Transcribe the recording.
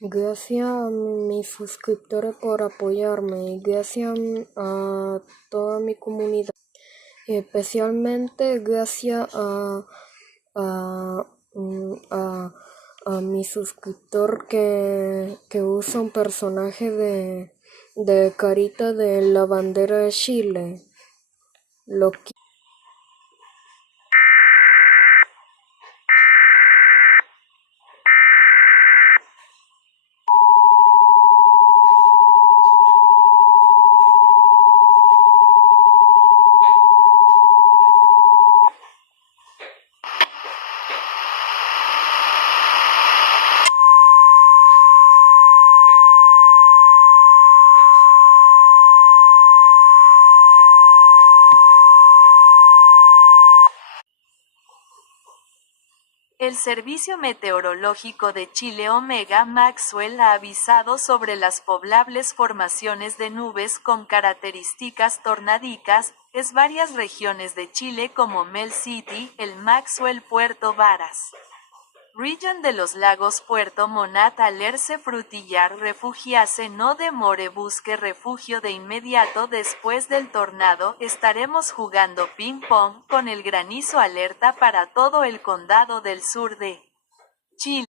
Gracias a mis suscriptores por apoyarme y gracias a toda mi comunidad. Y especialmente gracias a, mm, a, a mi suscriptor que usa un personaje de carita de la bandera de Chile. Lo El Servicio Meteorológico de Chile Omega Maxwell ha avisado sobre las poblables formaciones de nubes con características tornádicas, en varias regiones de Chile como Mel City, el Maxwell Puerto Varas. Region de los Lagos Puerto Montt alerce frutillar refugiarse no demore busque refugio de inmediato después del tornado estaremos jugando ping pong con el granizo alerta para todo el condado del sur de Chile.